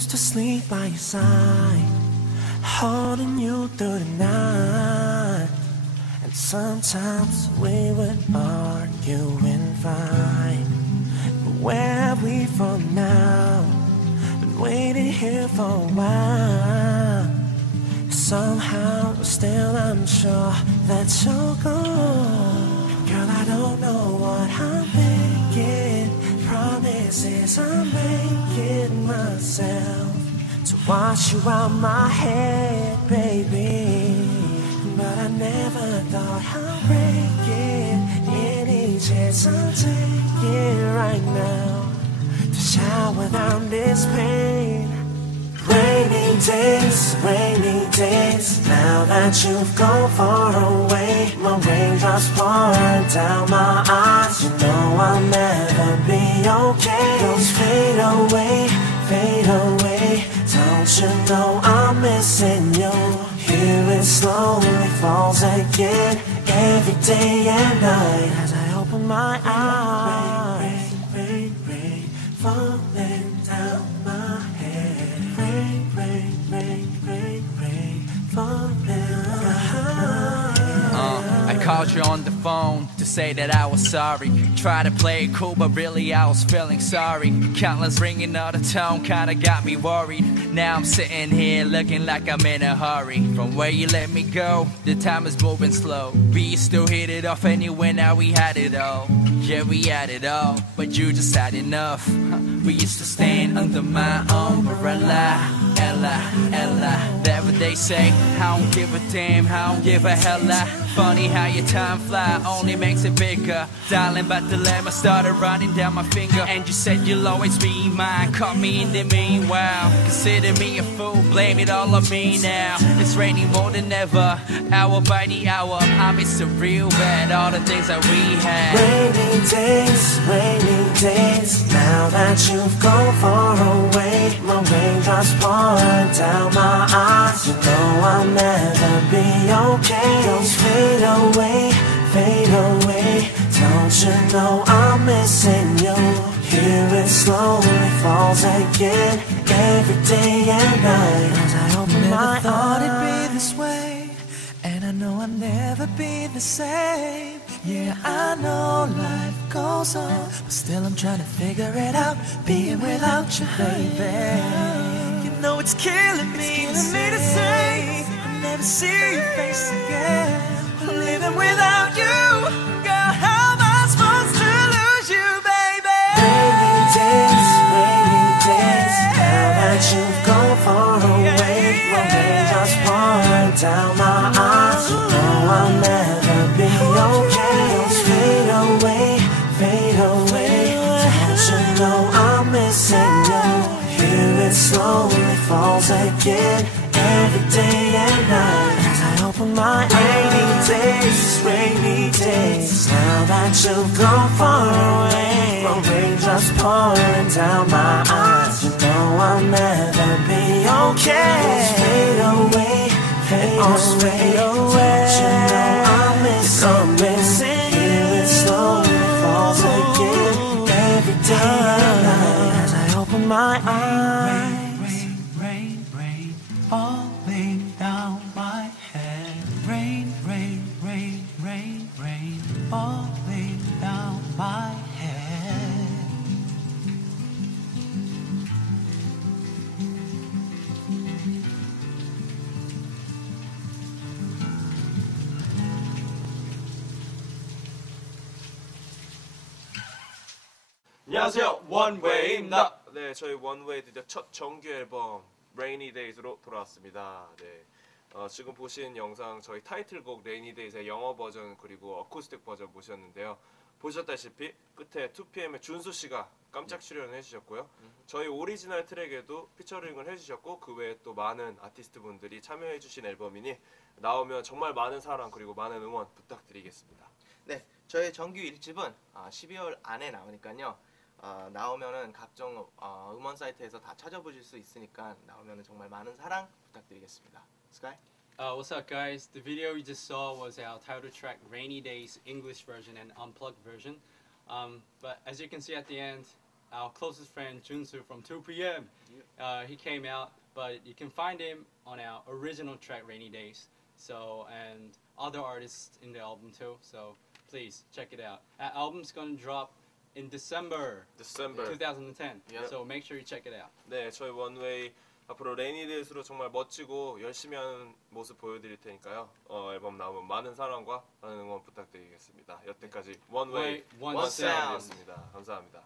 used to sleep by your side, holding you through the night. And sometimes we would argue and fight. But where are we from now? Been waiting here for a while. Somehow, still I'm sure that you're gone. Girl, I don't know what I'm thinking. Promises I'm making myself to wash you out my head, baby. But I never thought I'd break it. Any chance I'll take it right now to shower down this pain. Rainy days, now that you've gone far away. My raindrops pouring down my eyes. You know I'll never be okay. Those fade away. Don't you know I'm missing you? Here it slowly falls again, every day and night. As I open my eyes, rain, falling down my head. Rain, falling down. I called you on the phone to say that I was sorry. Tried to play it cool, but really I was feeling sorry. Countless ringing out of tone kinda got me worried. Now I'm sitting here looking like I'm in a hurry. From where you let me go, the time is moving slow. We still hit it off anyway, now we had it all. Yeah, we had it all, but you just had enough. We used to stand under my umbrella. Ella, that what they say. I don't give a damn, I don't give a hella. Funny how your time fly only makes it bigger. Darling, but the dilemma started running down my finger. And you said you'll always be mine, caught me in the meanwhile. Consider me a fool, blame it all on me now. It's raining more than ever, hour by the hour. I miss it real bad, all the things that we had. Rainy days, now that you've gone far away. My raindrops pouring down my eyes. You know I'll never be okay. Those fade away. Don't you know I'm missing you? Here it slowly falls again, every day and night. As I open my eyes, thought it'd be this way, and I know I'll never be the same. Yeah, I know life goes on, but still I'm trying to figure it out, being without you, baby. You know it's killing me to say I'll never see your face again. I'm living without you, girl, how am I supposed to lose you, baby? Rainy days, now that you've gone far away. My raindrops pouring down my eyes. You know I'll never be okay. Those fade away. Don't you know I'm missing you? Here it slowly falls again, every day and night. As I open my eyes, rainy days, now that you've gone far away. My raindrops pouring down my eyes. You know I'll never be okay. Those fade away. Don't you know I'm missing you? Here it slowly falls again, every day and night. As I open my eyes, rain, falling down my head. Rain, falling down my head. 안녕하세요, 원웨이입니다. 네, 저희 원웨이 드디어 첫 정규 앨범 Rainy Days로 돌아왔습니다. 네, 지금 보신 영상 저희 타이틀곡 Rainy Days의 영어 버전 그리고 어쿠스틱 버전 보셨는데요. 보셨다시피 끝에 2PM의 준수 씨가 깜짝 출연을 해주셨고요. 저희 오리지널 트랙에도 피처링을 해주셨고 그 외에 또 많은 아티스트 분들이 참여해주신 앨범이니 나오면 정말 많은 사랑 그리고 많은 응원 부탁드리겠습니다. 네, 저희 정규 1집은 12월 안에 나오니까요. 나오면은 각종 음원 사이트에서 다 찾아보실 수 있으니까 나오면은 정말 많은 사랑 부탁드리겠습니다. Sky? What's up, guys? The video you just saw was our title track Rainy Days English version and Unplugged version. But as you can see at the end, our closest friend jun-su from 2PM He came out, but you can find him on our original track Rainy Days. So and other artists in the album too. So please check it out. Our album's gonna drop in December 2010. Yep. So make sure you check it out. 네, 저희 원웨이 앞으로 레이니 데이스로 정말 멋지고 열심히 하는 모습 보여드릴 테니까요. 앨범 나오면 많은 사랑과 많은 응원 부탁드리겠습니다. 여태까지 원웨이 One 원사운드였습니다. 감사합니다.